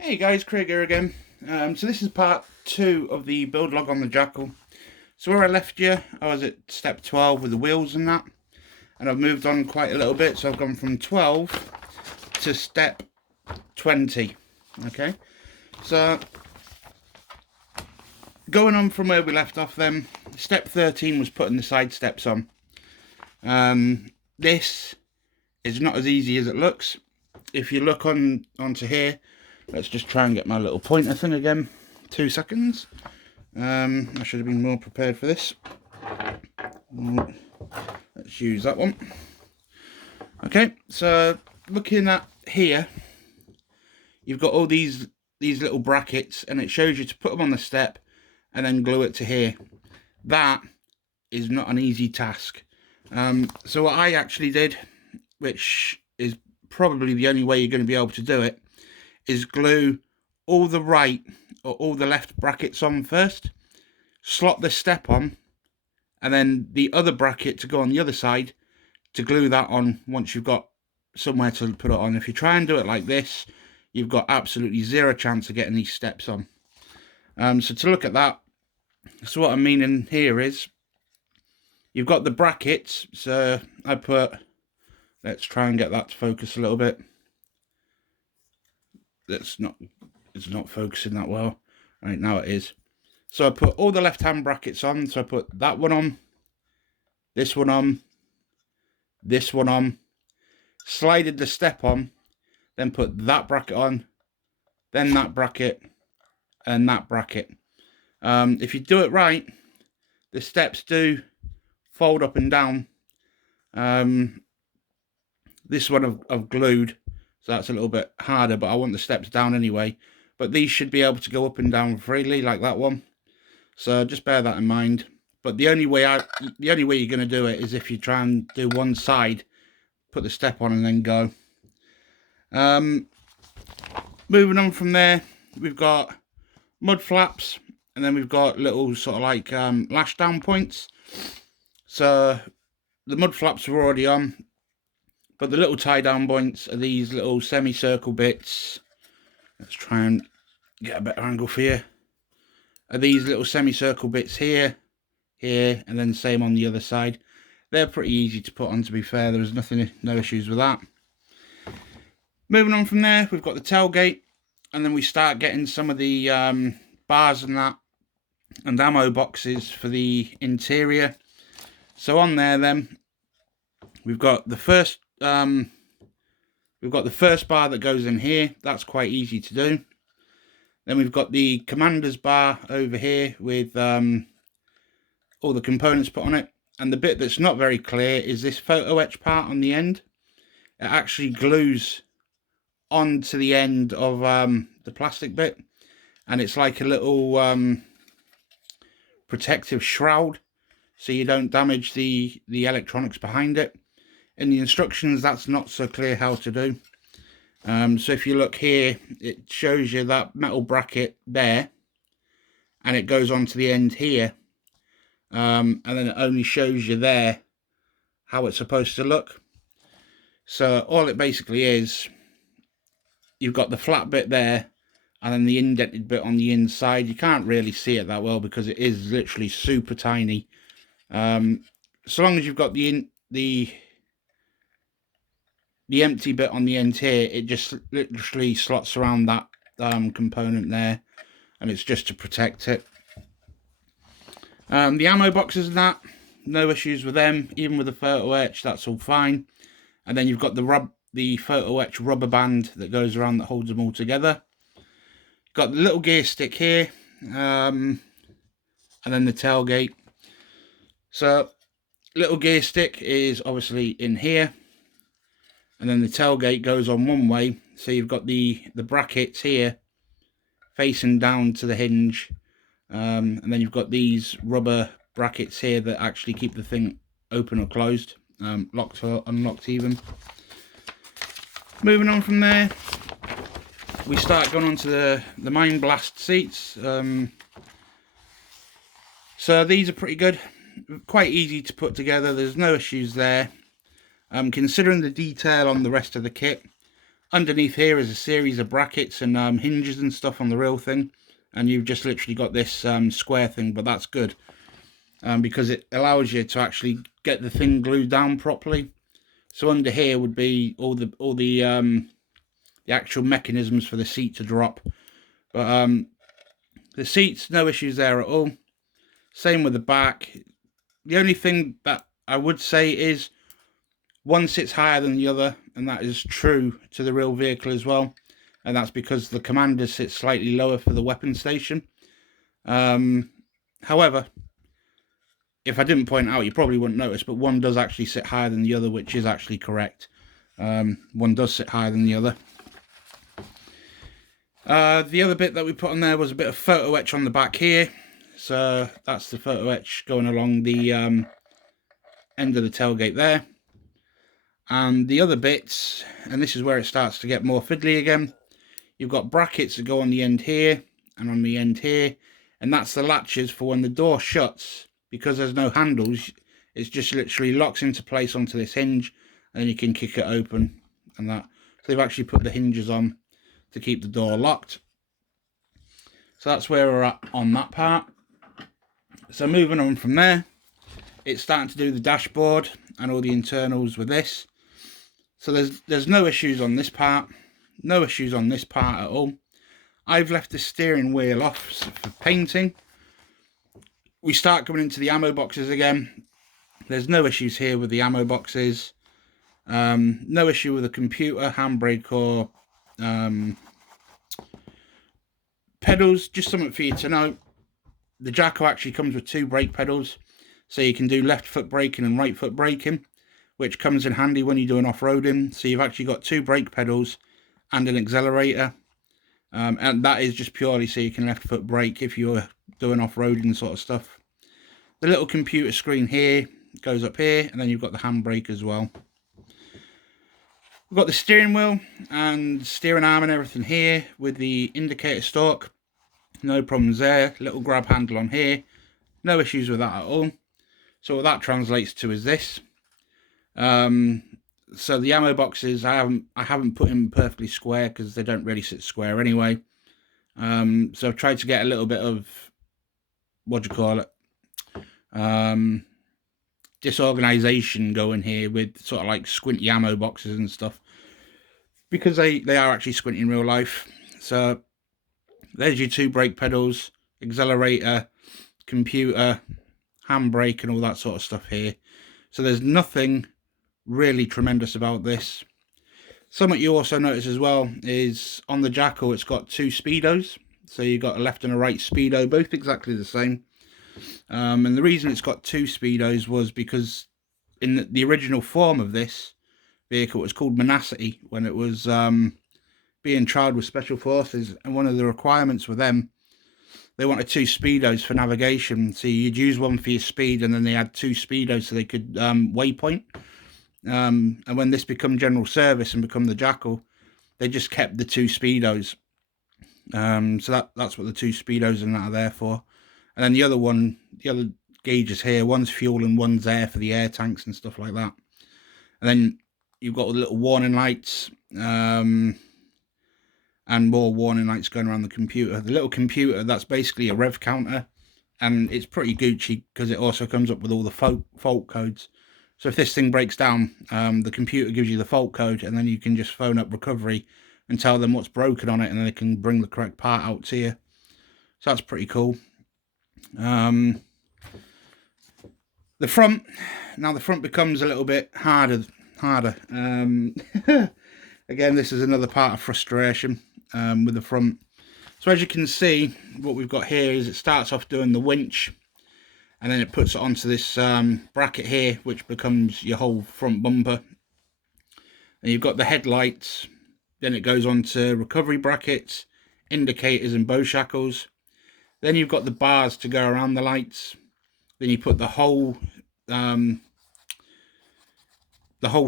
Hey guys, Craig here again. So this is part 2 of the build log on the Jackal. So where I left you, I was at step 12 with the wheels and that. And I've moved on quite a little bit, so I've gone from 12 to step 20. Okay, so going on from where we left off then, step 13 was putting the side steps on. This is not as easy as it looks. If you look onto here, let's just try and get my little pointer thing again. 2 seconds. I should have been more prepared for this. Let's use that one. Okay, so looking at here, you've got all these little brackets, and it shows you to put them on the step and then glue it to here. That is not an easy task. So what I actually did, which is probably the only way you're going to be able to do it, is glue all the right or all the left brackets on first, slot the step on, and then the other bracket to go on the other side to glue that on once you've got somewhere to put it on. If you try and do it like this, you've got absolutely zero chance of getting these steps on. So to look at that, so what I'm meaning here is you've got the brackets. So I put, let's try and get that to focus a little bit. It's not focusing that well. Right, now it is. So I put all the left hand brackets on. So I put that one on, this one on, this one on, slided the step on, then put that bracket on, then that bracket, and that bracket. If you do it right, the steps do fold up and down. This one I've glued, so that's a little bit harder, but I want the steps down anyway. But these should be able to go up and down freely like that one. So just bear that in mind. But the only way you're going to do it is if you try and do one side, put the step on and then go. Moving on from there, we've got mud flaps, and then we've got little sort of like lash down points. So the mud flaps are already on, but the little tie down points are these little semicircle bits. Let's try and get a better angle for you. Are these little semicircle bits here, here, and then same on the other side. They're pretty easy to put on, to be fair. There's no issues with that. Moving on from there, we've got the tailgate, and then we start getting some of the bars and that, and ammo boxes for the interior. So on there then, we've got the first bar that goes in here. That's quite easy to do. Then we've got the commander's bar over here with all the components put on it. And the bit that's not very clear is this photo etch part on the end. It actually glues onto the end of the plastic bit, and it's like a little protective shroud, so you don't damage the electronics behind it. In the instructions, that's not so clear how to do. So if you look here, it shows you that metal bracket there, and it goes on to the end here, and then it only shows you there how it's supposed to look. So all it basically is, you've got the flat bit there, and then the indented bit on the inside. You can't really see it that well because it is literally super tiny. So long as you've got the empty bit on the end here, it just literally slots around that component there, and it's just to protect it. The ammo boxes and that, no issues with them. Even with the photo etch, that's all fine. And then you've got the photo etch rubber band that goes around that holds them all together. Got the little gear stick here, and then the tailgate. So little gear stick is obviously in here, and then the tailgate goes on one way. So you've got the brackets here facing down to the hinge, and then you've got these rubber brackets here that actually keep the thing open or closed, locked or unlocked even. Moving on from there, we start going on to the Mine Blast seats. So these are pretty good, quite easy to put together. There's no issues there. Considering the detail on the rest of the kit, Underneath here is a series of brackets and hinges and stuff on the real thing, and you've just literally got this square thing, but that's good because it allows you to actually get the thing glued down properly. So under here would be all the actual mechanisms for the seat to drop, but the seats, no issues there at all. Same with the back. The only thing that I would say is one sits higher than the other, and that is true to the real vehicle as well, and that's because the Commander sits slightly lower for the weapon station. However, if I didn't point out, you probably wouldn't notice, but one does actually sit higher than the other, which is actually correct. One does sit higher than the other. The other bit that we put on there was a bit of photo etch on the back here. So that's the photo etch going along the end of the tailgate there. And the other bits, and this is where it starts to get more fiddly again, you've got brackets that go on the end here and on the end here, and that's the latches for when the door shuts. Because there's no handles, it's just literally locks into place onto this hinge, and then you can kick it open and that. So they've actually put the hinges on to keep the door locked. So that's where we're at on that part. So moving on from there, it's starting to do the dashboard and all the internals with this. So there's no issues on this part, no issues on this part at all. I've left the steering wheel off for painting. We start coming into the ammo boxes again. There's no issues here with the ammo boxes. No issue with the computer, handbrake or pedals. Just something for you to know. The Jackal actually comes with 2 brake pedals. So you can do left foot braking and right foot braking, which comes in handy when you're doing off-roading. So you've actually got 2 brake pedals and an accelerator. And that is just purely so you can left foot brake if you're doing off-roading sort of stuff. The little computer screen here goes up here, and then you've got the handbrake as well. We've got the steering wheel and steering arm and everything here with the indicator stalk. No problems there. Little grab handle on here. No issues with that at all. So what that translates to is this. So the ammo boxes I haven't put in perfectly square because they don't really sit square anyway. So I've tried to get a little bit of, what do you call it, disorganization going here with sort of like squinty ammo boxes and stuff, because they are actually squinty in real life. So there's your 2 brake pedals, accelerator, computer, handbrake and all that sort of stuff here. So there's nothing really tremendous about this. Something you also notice as well is on the Jackal it's got 2 speedos. So you've got a left and a right speedo, both exactly the same. And the reason it's got 2 speedos was because in the original form of this vehicle it was called Menacity when it was being trialled with Special Forces, and one of the requirements with them, they wanted 2 speedos for navigation. So you'd use one for your speed, and then they had 2 speedos so they could waypoint. And when this become general service and become the Jackal, they just kept the 2 speedos. So that's what the 2 speedos and that are there for. And then the other gauges here, one's fuel and one's air for the air tanks and stuff like that. And then you've got all the little warning lights, and more warning lights going around the computer. The little computer, that's basically a rev counter, and it's pretty Gucci because it also comes up with all the fault codes. So if this thing breaks down, the computer gives you the fault code, and then you can just phone up recovery and tell them what's broken on it, and then they can bring the correct part out to you. So that's pretty cool. The front, now the front becomes a little bit harder. Again, this is another part of frustration with the front. So as you can see, what we've got here is it starts off doing the winch, and then it puts it onto this bracket here, which becomes your whole front bumper. And you've got the headlights, then it goes on to recovery brackets, indicators and bow shackles. Then you've got the bars to go around the lights. Then you put the whole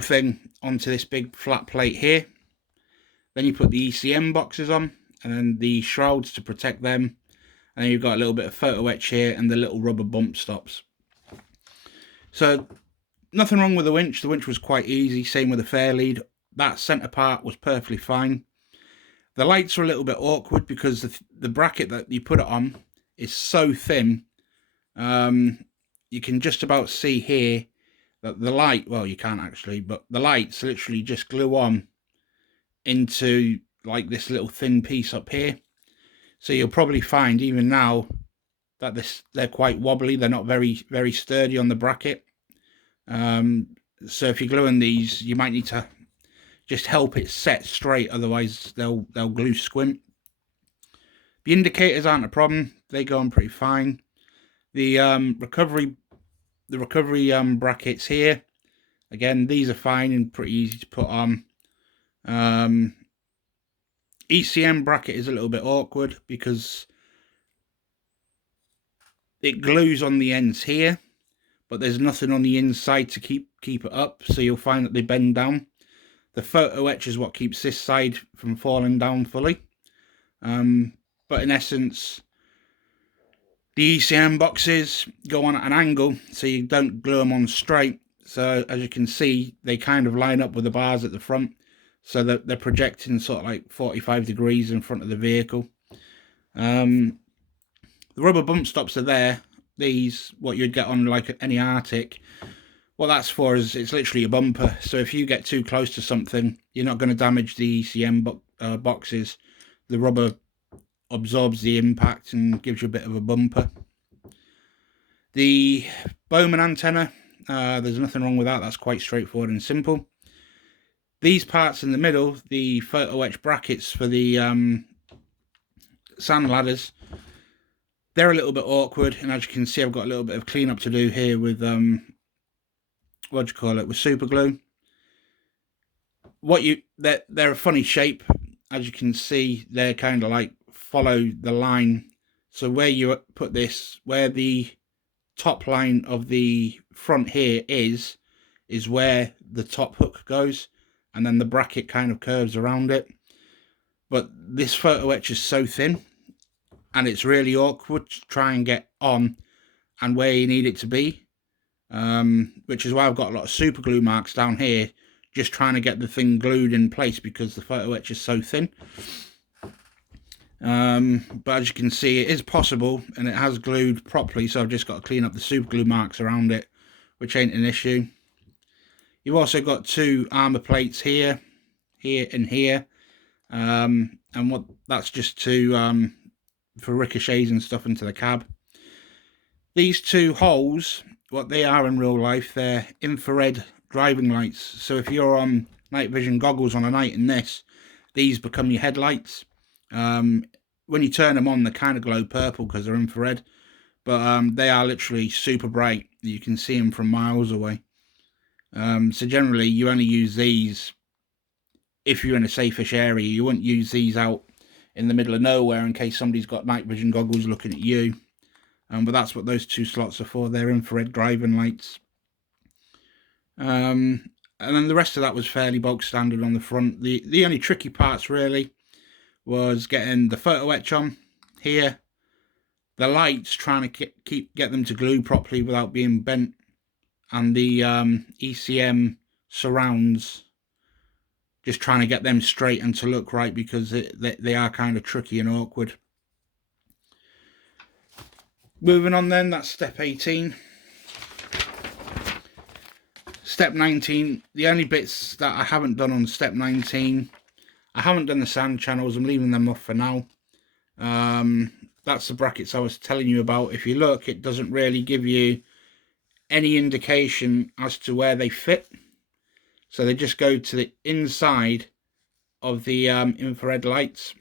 thing onto this big flat plate here. Then you put the ECM boxes on, and then the shrouds to protect them. And then you've got a little bit of photo etch here and the little rubber bump stops. So nothing wrong with the winch. The winch was quite easy. Same with the fair lead. that centre part was perfectly fine. The lights are a little bit awkward because the bracket that you put it on is so thin. You can just about see here that the light, well, you can't actually, but the lights literally just glue on into like this little thin piece up here. So you'll probably find even now that they're quite wobbly. They're not very sturdy on the bracket. So if you're gluing these, you might need to just help it set straight, otherwise they'll glue squint. The indicators aren't a problem, they go on pretty fine. The recovery brackets here, again, these are fine and pretty easy to put on. ECM bracket is a little bit awkward because it glues on the ends here, but there's nothing on the inside to keep it up, so you'll find that they bend down. The photo etch is what keeps this side from falling down fully. But in essence, the ECM boxes go on at an angle, so you don't glue them on straight. So as you can see, they kind of line up with the bars at the front, so that they're projecting sort of like 45 degrees in front of the vehicle. The rubber bump stops are there. These, what you'd get on like any Arctic. What that's for is it's literally a bumper. So if you get too close to something, you're not going to damage the ECM boxes. The rubber absorbs the impact and gives you a bit of a bumper. The Bowman antenna, there's nothing wrong with that. That's quite straightforward and simple. These parts in the middle, the photo etch brackets for the sand ladders, they're a little bit awkward, and as you can see, I've got a little bit of cleanup to do here with with super glue. They're a funny shape. As you can see, they're kind of like follow the line. So where you put this, where the top line of the front here is where the top hook goes, and then the bracket kind of curves around it. But this photo etch is so thin, and it's really awkward to try and get on and where you need it to be. Which is why I've got a lot of super glue marks down here, just trying to get the thing glued in place because the photo etch is so thin. But as you can see, it is possible, and it has glued properly, so I've just got to clean up the super glue marks around it, which ain't an issue. You've also got two armor plates here, and here, and what that's just to for ricochets and stuff into the cab. These two holes, what they are in real life, they're infrared driving lights. So if you're on night vision goggles on a night in this, these become your headlights. When you turn them on, they kind of glow purple because they're infrared, but they are literally super bright. You can see them from miles away. So generally you only use these if you're in a safe-ish area. You wouldn't use these out in the middle of nowhere in case somebody's got night vision goggles looking at you. But that's what those two slots are for. They're infrared driving lights. And then the rest of that was fairly bog standard on the front. The only tricky parts really was getting the photo etch on here, the lights, trying to get them to glue properly without being bent, and the ECM surrounds, just trying to get them straight and to look right because they are kind of tricky and awkward. Moving on then, that's step 18. Step 19, the only bits that I haven't done on step 19, I haven't done the sand channels. I'm leaving them off for now. That's the brackets I was telling you about. If you look, it doesn't really give you any indication as to where they fit. So they just go to the inside of the infrared lights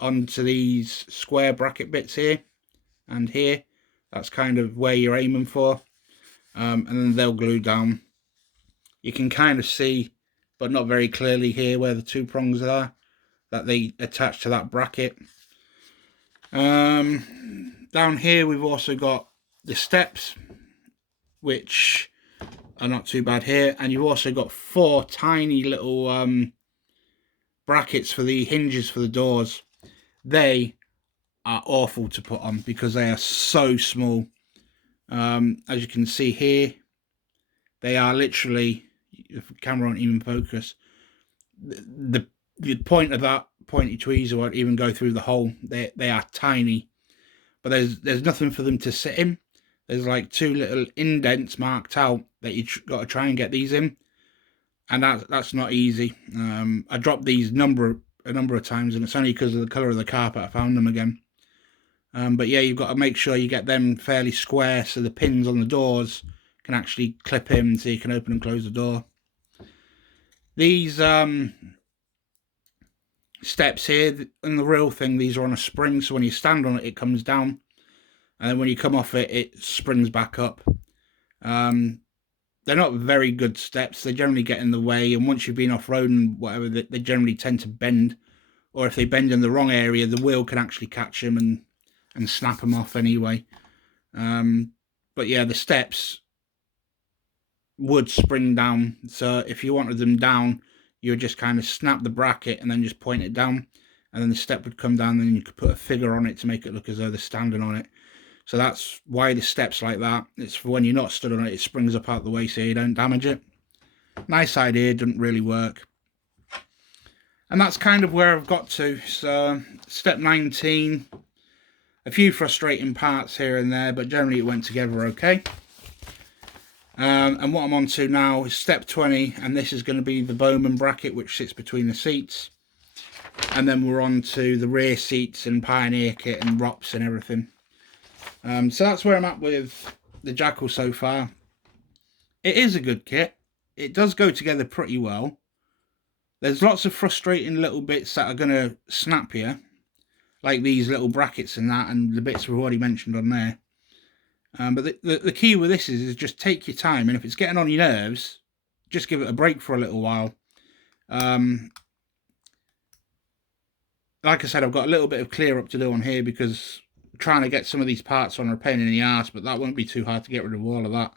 onto these square bracket bits here and here. That's kind of where you're aiming for. And then they'll glue down. You can kind of see, but not very clearly here, where the two prongs are, that they attach to that bracket. Down here we've also got the steps, which are not too bad here, and you've also got four tiny little brackets for the hinges for the doors. They are awful to put on because they are so small. As you can see here, they are literally, if the camera won't even focus, the point of that pointy tweezer won't even go through the hole. They are tiny, but there's nothing for them to sit in. There's like 2 little indents marked out that you got to try and get these in, and that's not easy. I dropped these a number of times, and it's only because of the colour of the carpet I found them again. But yeah, you've got to make sure you get them fairly square so the pins on the doors can actually clip in so you can open and close the door. These steps here, and the real thing, these are on a spring, so when you stand on it, it comes down, and then when you come off it, it springs back up. They're not very good steps. They generally get in the way, and once you've been off-road and whatever, they generally tend to bend, or if they bend in the wrong area, the wheel can actually catch them and snap them off anyway. But yeah, the steps would spring down, so if you wanted them down, you would just kind of snap the bracket and then just point it down, and then the step would come down, and then you could put a figure on it to make it look as though they're standing on it. So that's why the step's like that. It's for when you're not stood on it, it springs up out the way so you don't damage it. Nice idea, doesn't really work. And that's kind of where I've got to. So step 19, a few frustrating parts here and there, but generally it went together okay. And what I'm on to now is step 20, and this is going to be the Bowman bracket which sits between the seats. And then we're on to the rear seats and Pioneer kit and ROPS and everything. So that's where I'm at with the Jackal so far. It is a good kit. It does go together pretty well. There's lots of frustrating little bits that are going to snap you, like these little brackets and that, and the bits we've already mentioned on there. But the key with this is just take your time, and if it's getting on your nerves, just give it a break for a little while. Like I said, I've got a little bit of clear up to do on here because trying to get some of these parts on are a pain in the arse, but that won't be too hard to get rid of all of that.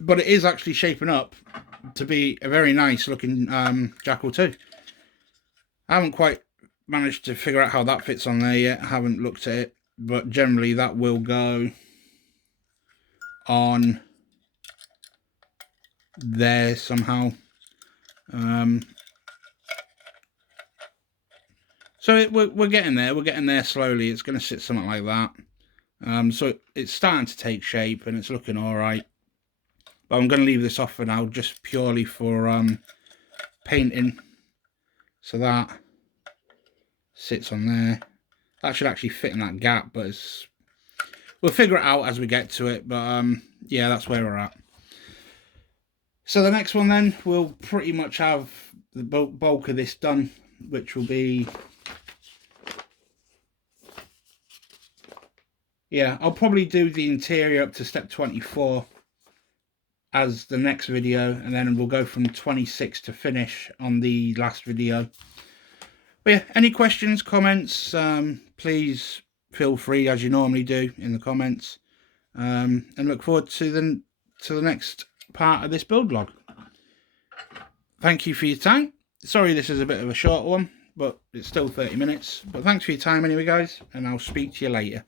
But it is actually shaping up to be a very nice looking Jackal 2. I haven't quite managed to figure out how that fits on there yet. I haven't looked at it, but generally that will go on there somehow. So we're getting there. We're getting there slowly. It's going to sit something like that. So it's starting to take shape and it's looking all right. But I'm going to leave this off for now, just purely for painting. So that sits on there. That should actually fit in that gap, but we'll figure it out as we get to it. But yeah, that's where we're at. So the next one then, we'll pretty much have the bulk of this done, which will be... Yeah, I'll probably do the interior up to step 24 as the next video, and then we'll go from 26 to finish on the last video. But yeah, any questions, comments, please feel free, as you normally do, in the comments. And look forward to the next part of this build log. Thank you for your time. Sorry this is a bit of a short one, but it's still 30 minutes. But thanks for your time anyway, guys, and I'll speak to you later.